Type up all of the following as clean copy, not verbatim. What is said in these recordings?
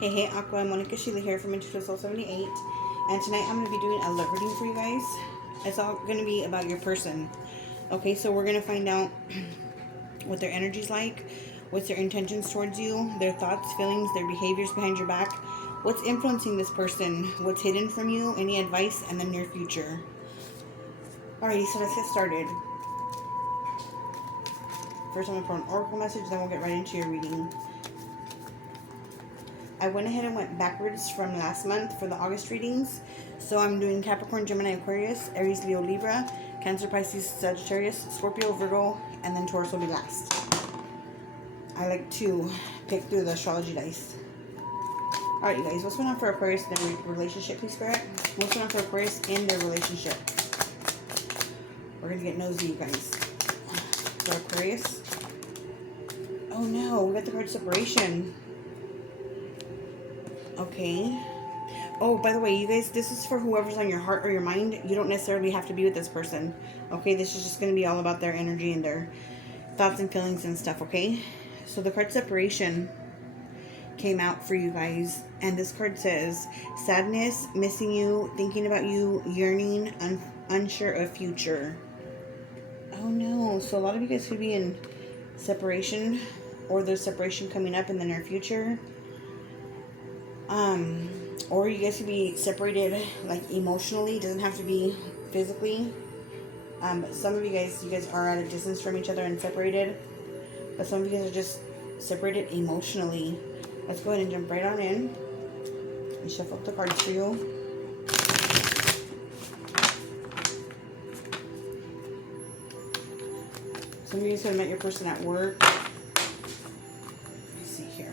Hey, Aqua, Monica Sheila here from IntuitiveSoul 78. And tonight I'm going to be doing a love reading for you guys. It's all going to be about your person. Okay, so we're going to find out what their energy's like, what's their intentions towards you, their thoughts, feelings, their behaviors behind your back, what's influencing this person, what's hidden from you, any advice, and the near future. Alrighty, so let's get started. First, I'm going to put an oracle message, then we'll get right into your reading. I went ahead and went backwards from last month for the August readings. So I'm doing Capricorn, Gemini, Aquarius, Aries, Leo, Libra, Cancer, Pisces, Sagittarius, Scorpio, Virgo, and then Taurus will be last. I like to pick through the astrology dice. Alright, you guys, what's going on for Aquarius in their relationship, please, Spirit? What's going on for Aquarius in their relationship? We're going to get nosy, you guys. For Aquarius. Oh no, we got the card separation. Okay. Oh, by the way, you guys, this is for whoever's on your heart or your mind. You don't necessarily have to be with this person. Okay, this is just going to be all about their energy and their thoughts and feelings and stuff, okay? So the card separation came out for you guys. And this card says, sadness, missing you, thinking about you, yearning, unsure of future. Oh no. So a lot of you guys could be in separation, or there's separation coming up in the near future. Or you guys could be separated, like, emotionally. It doesn't have to be physically. But some of you guys are at a distance from each other and separated. But some of you guys are just separated emotionally. Let's go ahead and jump right on in and shuffle up the cards for you. Some of you guys have met your person at work. Let's see here.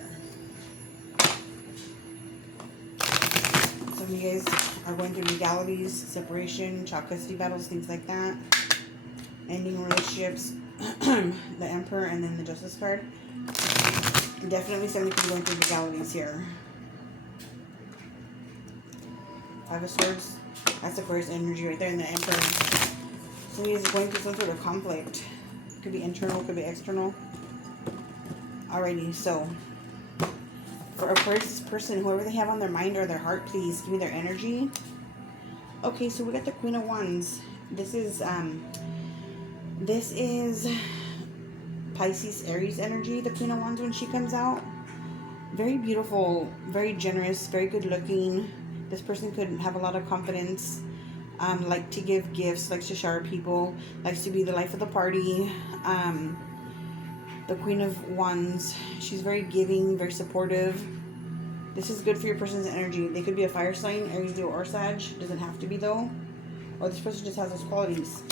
Some of you guys are going through legalities, separation, child custody battles, things like that. Ending relationships, the Emperor, and then the Justice card. Definitely some of you going through legalities here. Five of Swords. That's Aquarius energy right there in the Emperor. Some of you guys are going through some sort of conflict. Could be internal, could be external. Alrighty, so for Aquarius person, whoever they have on their mind or their heart, please give me their energy. Okay, so we got the Queen of Wands. This is Pisces, Aries energy, the Queen of Wands when she comes out. Very beautiful, very generous, very good looking. This person could have a lot of confidence, like to give gifts, likes to shower people, likes to be the life of the party. The Queen of Wands, she's very giving, very supportive. This is good for your person's energy. They could be a fire sign, Aries, Leo, or Sag. Doesn't have to be though. Or this person just has those qualities.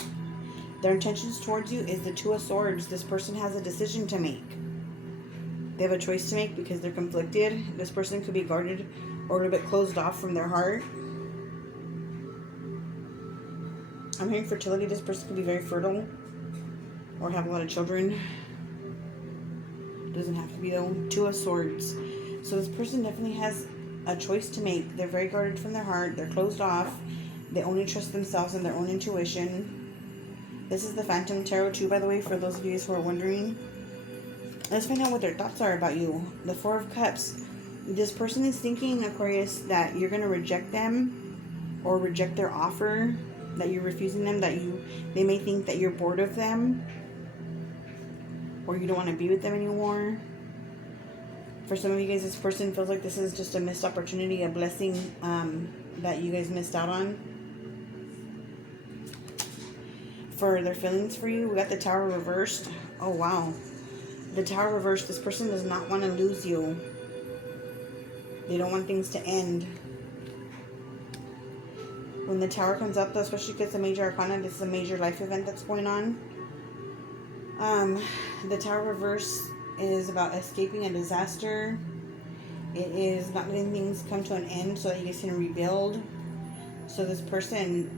Their intentions towards you is the Two of Swords. This person has a decision to make. They have a choice to make because they're conflicted. This person could be guarded or a little bit closed off from their heart. I'm hearing fertility. This person could be very fertile or have a lot of children. Doesn't have to be though. Two of Swords. So this person definitely has a choice to make. They're very guarded from their heart. They're closed off. They only trust themselves and their own intuition. This is the Phantom Tarot too, by the way, for those of you who are wondering. Let's find out what their thoughts are about you. The Four of Cups. This person is thinking, Aquarius, that you're going to reject them or reject their offer, that you're refusing them, that they may think that you're bored of them or you don't want to be with them anymore. For some of you guys, this person feels like this is just a missed opportunity, a blessing that you guys missed out on. For their feelings for you, we got the Tower reversed. Oh, wow. The Tower reversed. This person does not want to lose you. They don't want things to end. When the Tower comes up, though, especially because it's a major arcana, this is a major life event that's going on. The Tower reverse is about escaping a disaster. It is not letting things come to an end so that you guys can rebuild. So this person,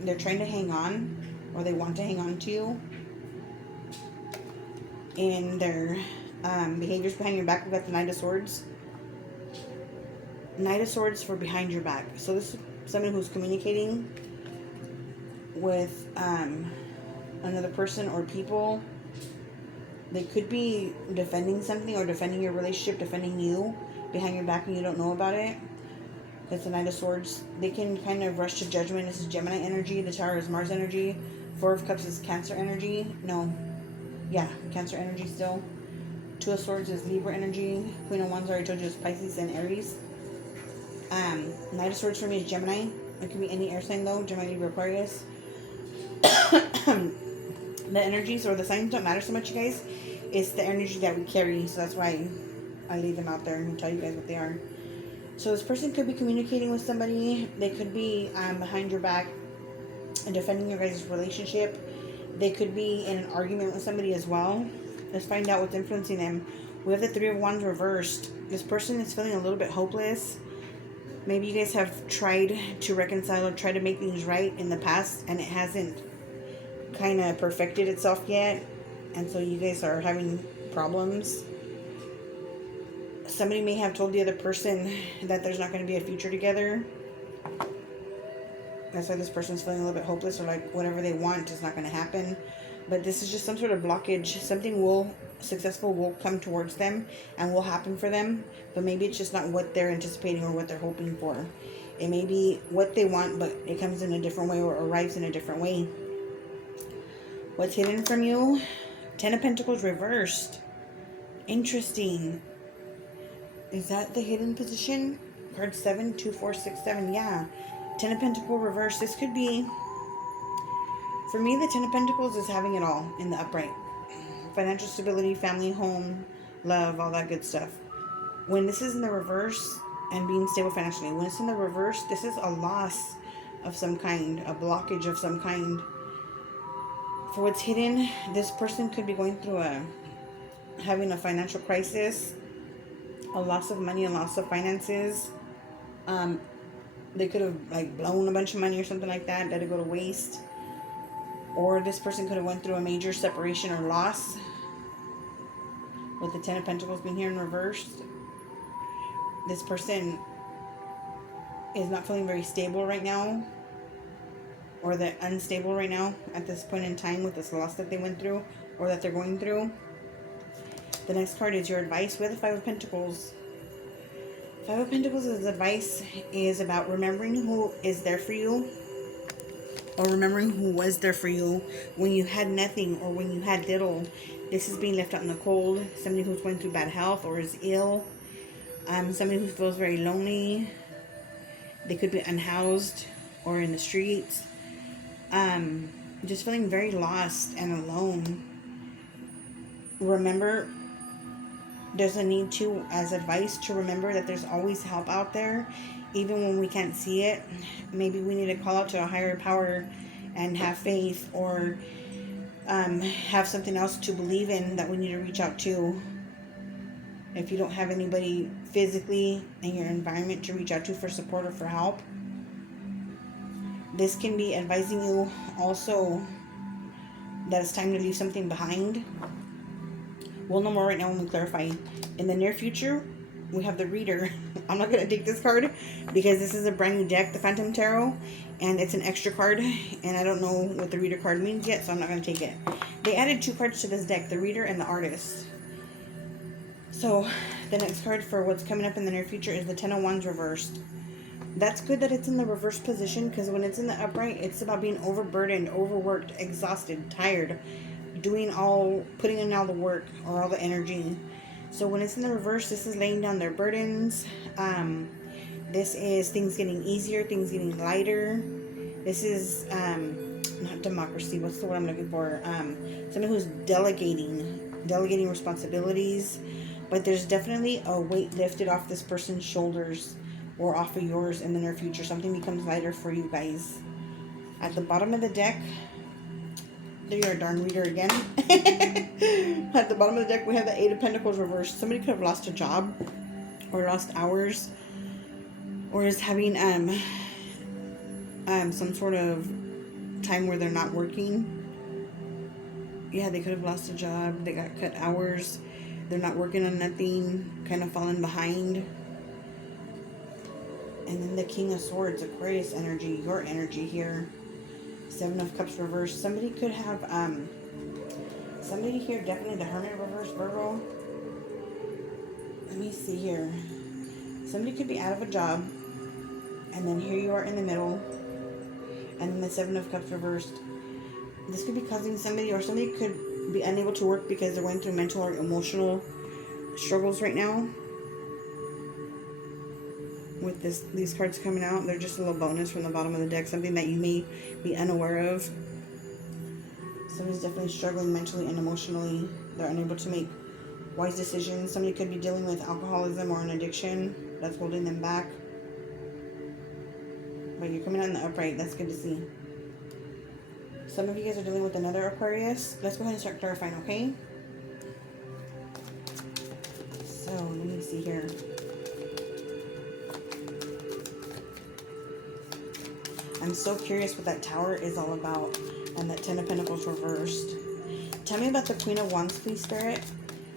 they're trying to hang on, or they want to hang on to you. And their behaviors behind your back, we've got the Knight of Swords. Knight of Swords for behind your back. So this is someone who's communicating with another person or people. They could be defending something or defending your relationship, defending you. behind your back and you don't know about it. That's the Knight of Swords. They can kind of rush to judgment. This is Gemini energy. The Tower is Mars energy. Four of Cups is Cancer energy. No. Yeah, Cancer energy still. Two of Swords is Libra energy. Queen of Wands, I already told you, is Pisces and Aries. Knight of Swords for me is Gemini. It can be any air sign though. Gemini, Libra, Aquarius. The energies or the signs don't matter so much, you guys. It's the energy that we carry. So that's why I leave them out there and tell you guys what they are. So this person could be communicating with somebody. They could be behind your back and defending your guys' relationship. They could be in an argument with somebody as well. Let's find out what's influencing them. We have the Three of Wands reversed. This person is feeling a little bit hopeless. Maybe you guys have tried to reconcile or try to make things right in the past and it hasn't kind of perfected itself yet. And so you guys are having problems. Somebody may have told the other person that there's not going to be a future together. That's why this person's feeling a little bit hopeless, or like whatever they want is not going to happen. But this is just some sort of blockage. Something successful will come towards them and will happen for them. But maybe it's just not what they're anticipating or what they're hoping for. It may be what they want, but it comes in a different way or arrives in a different way. What's hidden from you? Ten of Pentacles reversed. Interesting. Is that the hidden position? Card 7, 2, 4, 6, 7. Yeah. Ten of Pentacles reversed. This could be, for me, the Ten of Pentacles is having it all in the upright. Financial stability, family, home, love, all that good stuff. When this is in the reverse and being stable financially, when it's in the reverse, this is a loss of some kind, a blockage of some kind. For what's hidden, this person could be going through having a financial crisis, a loss of money, a loss of finances. They could have like blown a bunch of money or something like that, let it go to waste. Or this person could have went through a major separation or loss. With the Ten of Pentacles being here in reverse, this person is not feeling very stable right now, or they're unstable right now at this point in time with this loss that they went through or that they're going through. The next card is your advice. We have the Five of Pentacles. Five of Pentacles' advice is about remembering who is there for you, or remembering who was there for you when you had nothing or when you had little. This is being left out in the cold. Somebody who's going through bad health or is ill. Somebody who feels very lonely. They could be unhoused or in the streets. Just feeling very lost and alone. Remember, there's a need to, as advice, to remember that there's always help out there, even when we can't see it. Maybe we need to call out to a higher power and have faith, or have something else to believe in that we need to reach out to. If you don't have anybody physically in your environment to reach out to for support or for help, this can be advising you also that it's time to leave something behind. We'll know more right now when we clarify. In the near future, we have the reader. I'm not going to take this card because this is a brand new deck, the Phantom Tarot, and it's an extra card, and I don't know what the reader card means yet, so I'm not going to take it. They added two cards to this deck, the reader and the artist. So the next card for what's coming up in the near future is the Ten of Wands reversed. That's good that it's in the reverse position, because when it's in the upright, it's about being overburdened, overworked, exhausted, tired, putting in all the work or all the energy. So when it's in the reverse, this is laying down their burdens. This is things getting easier, things getting lighter. This is not democracy. What's the word I'm looking for? Somebody who's delegating responsibilities. But there's definitely a weight lifted off this person's shoulders or off of yours in the near future. Something becomes lighter for you guys. At the bottom of the deck, there you're a darn reader again. At the bottom of the deck, we have the Eight of Pentacles reversed. Somebody could have lost a job or lost hours, or is having some sort of time where they're not working. Yeah, they could have lost a job. They got cut hours. They're not working on nothing, kind of falling behind. And then the King of Swords, Aquarius energy, your energy here. Seven of Cups reversed. Somebody could have, somebody here, definitely the Hermit reversed, Virgo. Let me see here. Somebody could be out of a job, and then here you are in the middle, and then the Seven of Cups reversed. This could be causing somebody, or somebody could be unable to work because they're going through mental or emotional struggles right now. With these cards coming out, they're just a little bonus from the bottom of the deck, something that you may be unaware of. Somebody's definitely struggling mentally and emotionally. They're unable to make wise decisions. Somebody could be dealing with alcoholism or an addiction that's holding them back. But you're coming out in the upright. That's good to see. Some of you guys are dealing with another Aquarius. Let's go ahead and start clarifying, okay? So, let me see here. I'm so curious what that Tower is all about, and that Ten of Pentacles reversed. Tell me about the Queen of Wands, please, Spirit.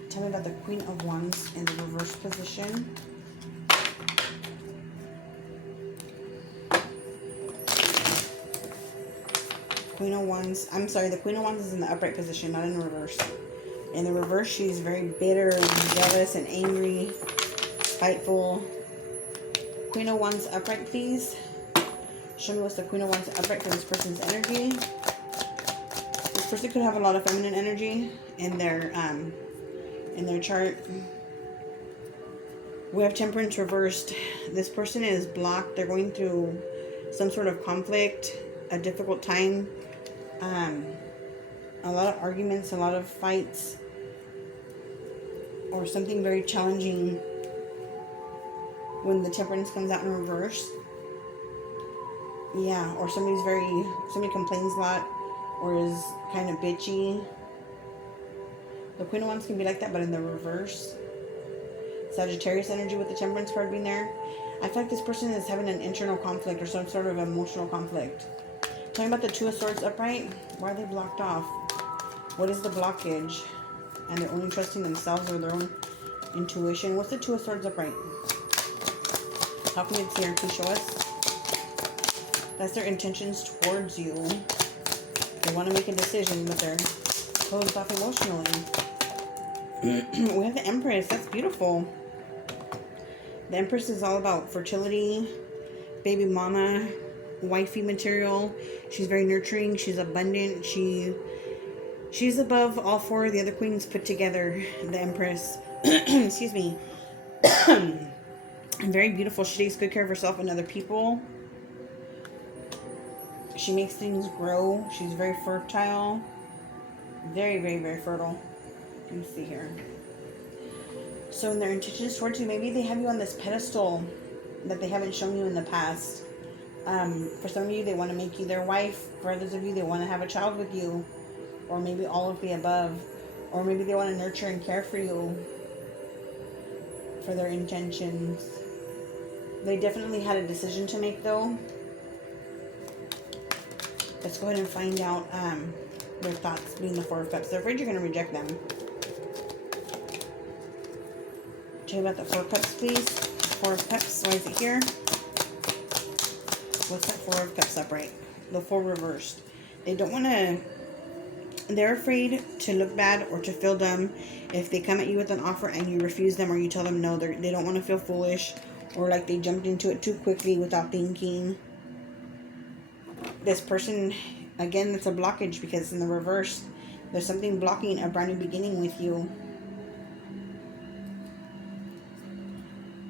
Tell me about the Queen of Wands in the reverse position. Queen of Wands. I'm sorry, the Queen of Wands is in the upright position, not in the reverse. In the reverse, she's very bitter and jealous and angry, spiteful. Queen of Wands upright, please. Show me what's the Queen of Wands upright for this person's energy. This person could have a lot of feminine energy in their chart. We have Temperance reversed. This person is blocked. They're going through some sort of conflict, a difficult time, a lot of arguments, a lot of fights, or something very challenging when the Temperance comes out in reverse. Yeah, or somebody complains a lot or is kind of bitchy. The Queen of Wands can be like that, but in the reverse. Sagittarius energy with the Temperance card being there. I feel like this person is having an internal conflict or some sort of emotional conflict. Talking about the Two of Swords upright. Why are they blocked off? What is the blockage? And they're only trusting themselves or their own intuition. What's the Two of Swords upright? How can it's here? Please show us. That's their intentions towards you. They want to make a decision, but they're closed off emotionally. We have the Empress. That's beautiful. The Empress is all about fertility, baby mama, wifey material. She's very nurturing. She's abundant. She's above all four of the other queens put together. The Empress. Excuse me. Very beautiful. She takes good care of herself and other people. She makes things grow. She's very fertile. Very, very, very fertile. Let me see here. So in their intentions towards you, maybe they have you on this pedestal that they haven't shown you in the past. For some of you, they want to make you their wife. For others of you, they want to have a child with you. Or maybe all of the above. Or maybe they want to nurture and care for you. For their intentions. They definitely had a decision to make, though. Let's go ahead and find out their thoughts being the Four of Cups. They're afraid you're going to reject them. Tell me about the Four of Cups, please. Four of Cups. Why is it here? What's that Four of Cups upright? The Four reversed. They don't want to... They're afraid to look bad or to feel dumb if they come at you with an offer and you refuse them or you tell them no. They don't want to feel foolish or like they jumped into it too quickly without thinking. This person, again, that's a blockage because in the reverse, there's something blocking a brand new beginning with you.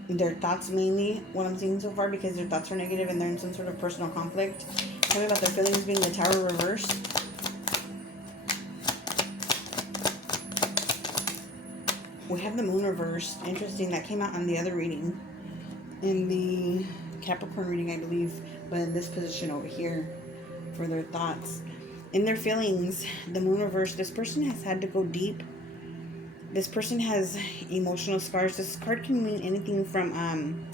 Their thoughts mainly, what I'm seeing so far, because their thoughts are negative and they're in some sort of personal conflict. Tell me about their feelings being the Tower reversed. We have the Moon reversed. Interesting, that came out on the other reading. In the Capricorn reading, I believe, but in this position over here for their thoughts. In their feelings, the Moon reversed, this person has had to go deep. This person has emotional scars. This card can mean anything from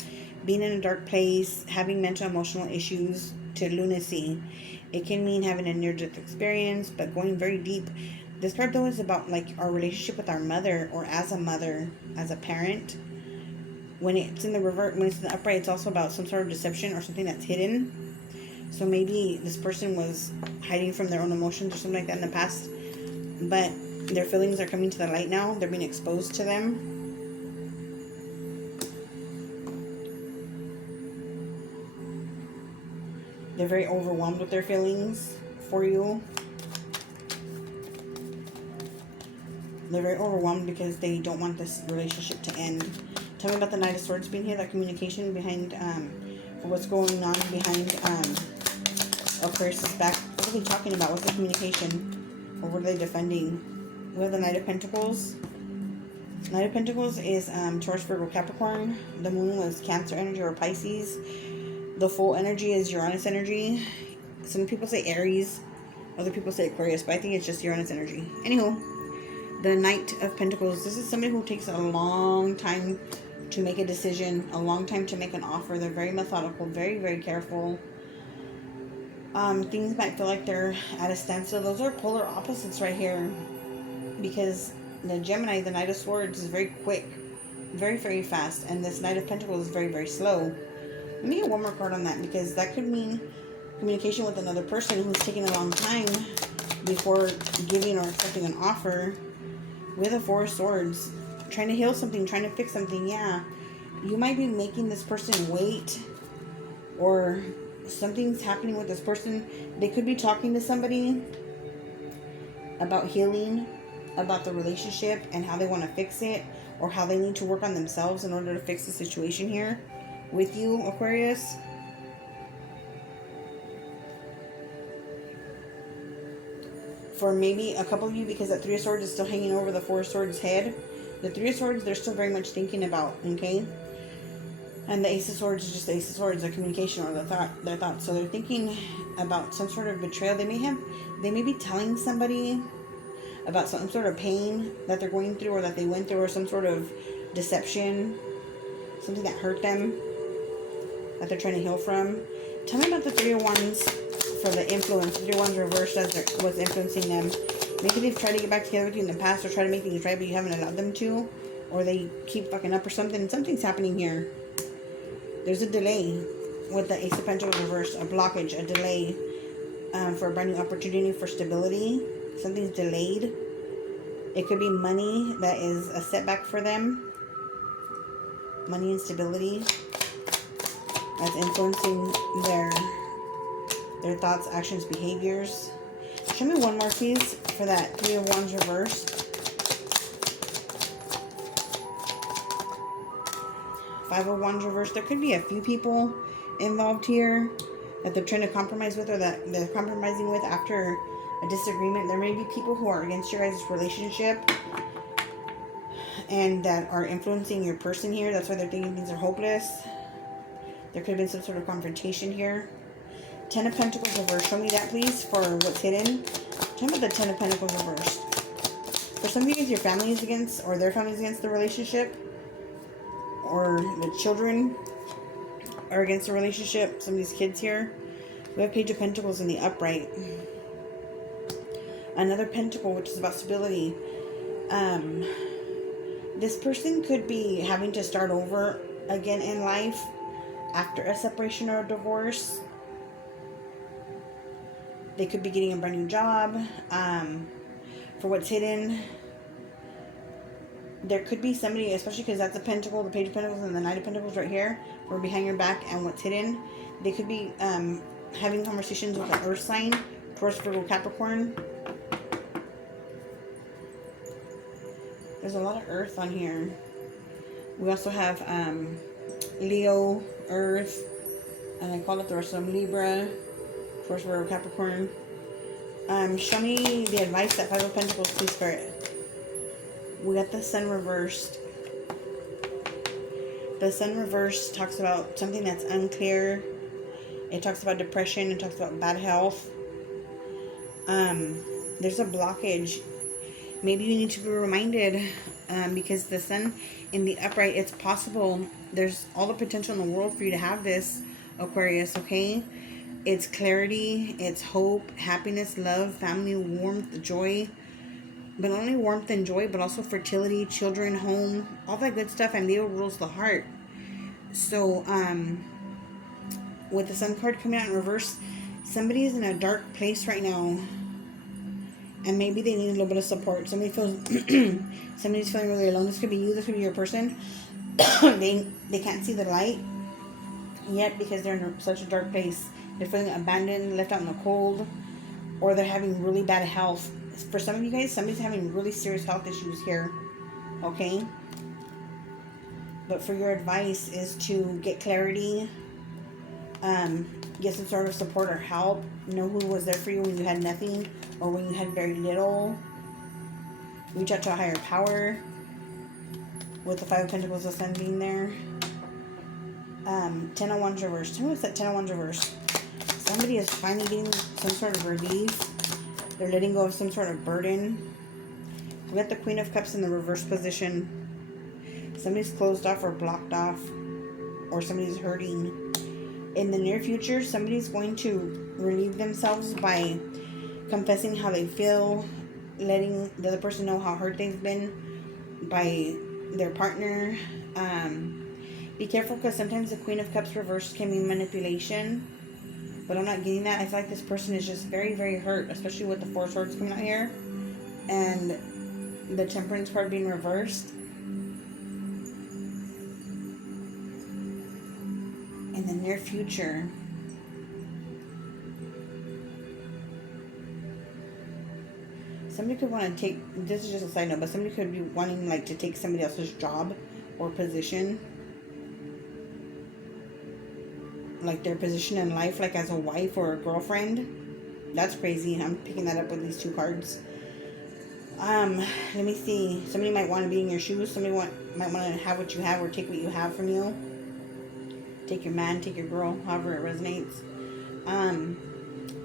being in a dark place, having mental emotional issues, to lunacy. It can mean having a near-death experience, but going very deep. This card, though, is about like our relationship with our mother, or as a mother, as a parent. When it's in the revert, when it's in the upright, it's also about some sort of deception or something that's hidden. So maybe this person was hiding from their own emotions or something like that in the past, but their feelings are coming to the light now. They're being exposed to them. They're very overwhelmed with their feelings for you. They're very overwhelmed because they don't want this relationship to end. Tell me about the Knight of Swords being here, that communication behind, what's going on behind Aquarius' back. What are they talking about? What's the communication? Or what are they defending? We have the Knight of Pentacles. Knight of Pentacles is Taurus, Virgo, Capricorn. The moon was Cancer energy or Pisces. The full energy is Uranus energy. Some people say Aries. Other people say Aquarius, but I think it's just Uranus energy. Anywho, the Knight of Pentacles. This is somebody who takes a long time to make a decision, a long time to make an offer. They're very methodical, very, very careful. Things might feel like they're at a standstill. Those are polar opposites right here, because the Gemini, the Knight of Swords, is very quick, very, very fast, and this Knight of Pentacles is very, very slow. Let me get one more card on that, because that could mean communication with another person who's taking a long time before giving or accepting an offer. With a Four of Swords, trying to heal something, trying to fix something. Yeah, you might be making this person wait, or something's happening with this person. They could be talking to somebody about healing, about the relationship and how they want to fix it, or how they need to work on themselves in order to fix the situation here with you, Aquarius. For maybe a couple of you, because that Three of Swords is still hanging over the Four of Swords head. The Three of Swords, they're still very much thinking about, okay? And the Ace of Swords is just the Ace of Swords, the communication or their thoughts. So they're thinking about some sort of betrayal. They may be telling somebody about some sort of pain that they're going through, or that they went through, or some sort of deception, something that hurt them, that they're trying to heal from. Tell me about the Three of Wands for the influence. The Three of Wands reversed as what's influencing them. Maybe they've tried to get back together with you in the past, or try to make things right, but you haven't allowed them to, or they keep fucking up or something. Something's happening here. There's a delay with the Ace of Pentacles reversed, a blockage, a delay for a brand new opportunity, for stability. Something's delayed. It could be money that is a setback for them. Money and stability that's influencing their thoughts, actions, behaviors. Show me one more, please, for that Three of Wands reversed. Five of Wands reversed. There could be a few people involved here that they're trying to compromise with, or that they're compromising with after a disagreement. There may be people who are against your guys' relationship and that are influencing your person here. That's why they're thinking things are hopeless. There could have been some sort of confrontation here. Ten of Pentacles reversed. Show me that, please, for what's hidden. Tell me about the Ten of Pentacles reversed. For some of you guys, your family is against, or their family is against the relationship, or the children are against the relationship. Some of these kids here. We have Page of Pentacles in the upright. Another Pentacle, which is about stability. This person could be having to start over again in life after a separation or a divorce. They could be getting a brand new job. For what's hidden, there could be somebody, especially because that's a Pentacle, the Page of Pentacles, and the Knight of Pentacles right here, or behind your back, and what's hidden. They could be having conversations with an Earth sign, Taurus, Virgo, Capricorn. There's a lot of Earth on here. We also have Leo, Earth, and I call it the rest of them Libra, Taurus, Virgo, Capricorn. Show me the advice that Five of Pentacles, please, Spirit. We got the Sun reversed. The Sun reversed talks about something that's unclear. It talks about depression. It talks about bad health. There's a blockage. Maybe you need to be reminded, because the Sun in the upright, it's possible. There's all the potential in the world for you to have this, Aquarius, okay? It's clarity, it's hope, happiness, love, family, warmth, joy. But not only warmth and joy, but also fertility, children, home, all that good stuff. And Leo rules the heart. So, with the Sun card coming out in reverse, somebody is in a dark place right now. And maybe they need a little bit of support. Somebody's feeling really alone. This could be you. This could be your person. they can't see the light yet because they're in such a dark place. They're feeling abandoned, left out in the cold, or they're having really bad health. For some of you guys, somebody's having really serious health issues here. Okay? But for your advice is to get clarity, get some sort of support or help. Know who was there for you when you had nothing or when you had very little. Reach out to a higher power with the Five of Pentacles, the Sun being there. 10 of Wands reverse. Tell me what's that 10 of Wands reverse. Somebody is finally getting some sort of relief. They're letting go of some sort of burden. We got the Queen of Cups in the reverse position. Somebody's closed off or blocked off, or somebody's hurting. In the near future, somebody's going to relieve themselves by confessing how they feel, letting the other person know how hurt they've been by their partner. Be careful, because sometimes the Queen of Cups reversed can mean manipulation, but I'm not getting that. I feel like this person is just very, very hurt, especially with the Four of Swords coming out here and the Temperance card being reversed. In the near future, somebody could want to take, this is just a side note, but somebody could be wanting like to take somebody else's job or position, like their position in life, like as a wife or a girlfriend. That's crazy. I'm picking that up with these two cards. Let me see. Somebody might want to be in your shoes. Somebody might want to have what you have or take what you have from you. Take your man, take your girl, however it resonates.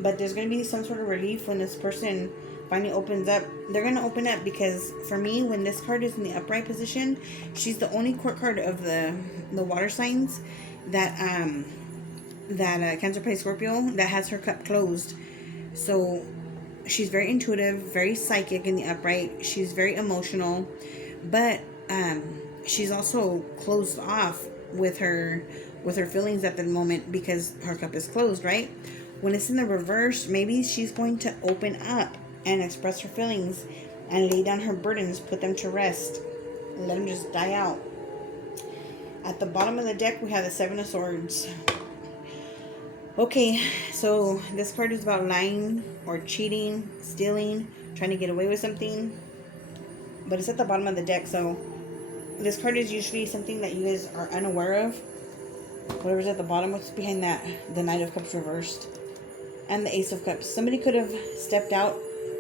But there's going to be some sort of relief when this person finally opens up. They're going to open up, because for me, when this card is in the upright position, she's the only court card of the water signs that Cancer, Pisces, Scorpio, that has her cup closed. So she's very intuitive, very psychic in the upright. She's very emotional, but she's also closed off with her feelings at the moment because her cup is closed, right? When it's in the reverse, maybe she's going to open up and express her feelings and lay down her burdens, put them to rest, let them just die out. At the bottom of the deck, we have the Seven of Swords. Okay, so this card is about lying or cheating, stealing, trying to get away with something. But it's at the bottom of the deck, so this card is usually something that you guys are unaware of. Whatever's at the bottom, what's behind that? The Knight of Cups reversed. And the Ace of Cups. Somebody could have stepped out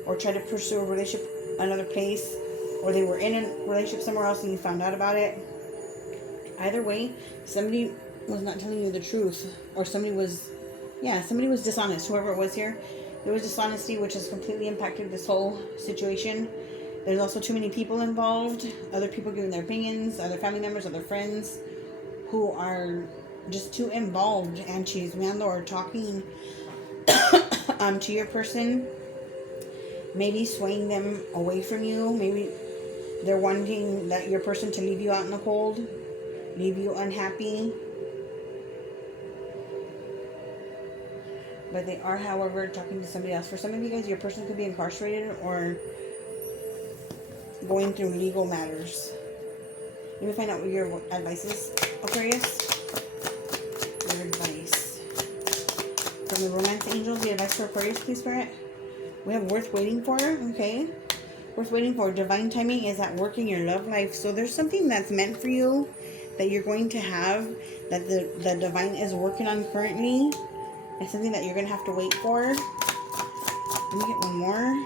or tried to pursue a relationship another place, or they were in a relationship somewhere else and you found out about it. Either way, somebody was not telling you the truth, or somebody was dishonest. Whoever it was here, there was dishonesty, which has completely impacted this whole situation. There's also too many people involved, other people giving their opinions, other family members, other friends who are just too involved and chismeando or talking to your person, maybe swaying them away from you. Maybe they're wanting that your person to leave you out in the cold, leave you unhappy. But they are, however, talking to somebody else. For some of you guys, your person could be incarcerated or going through legal matters. Let me find out what your advice is, Aquarius. Your advice. From the Romance Angels, the advice for Aquarius, please, Spirit. We have worth waiting for, okay? Worth waiting for. Divine timing is at work in your love life. So there's something that's meant for you that you're going to have, that the divine is working on currently. It's something that you're going to have to wait for. Let me get one more.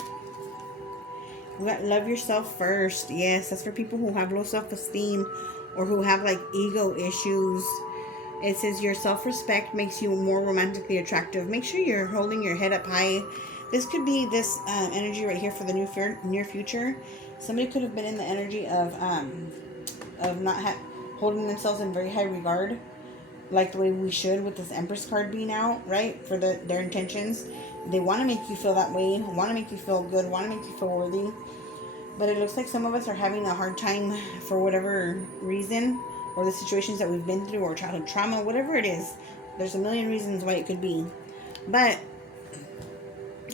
We got love yourself first. Yes, that's for people who have low self-esteem or who have like ego issues. It says your self-respect makes you more romantically attractive. Make sure you're holding your head up high. This could be this energy right here for the near future. Somebody could have been in the energy of not holding themselves in very high regard, like the way we should with this Empress card being out, right? For their intentions. They want to make you feel that way, want to make you feel good, want to make you feel worthy. But it looks like some of us are having a hard time for whatever reason, or the situations that we've been through, or childhood trauma, whatever it is. There's a million reasons why it could be. But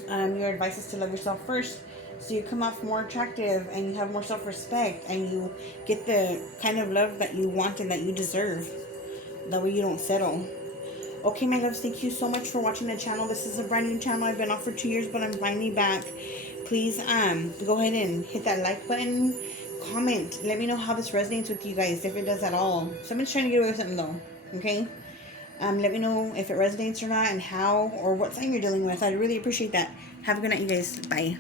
your advice is to love yourself first, so you come off more attractive and you have more self-respect and you get the kind of love that you want and that you deserve. That way you don't settle. Okay, my loves, thank you so much for watching the channel. This is a brand new channel. I've been off for 2 years, but I'm finally back. Please go ahead and hit that like button. Comment. Let me know how this resonates with you guys, if it does at all. Someone's trying to get away with something though. Okay? Let me know if it resonates or not, and how or what sign you're dealing with. I'd really appreciate that. Have a good night, you guys. Bye.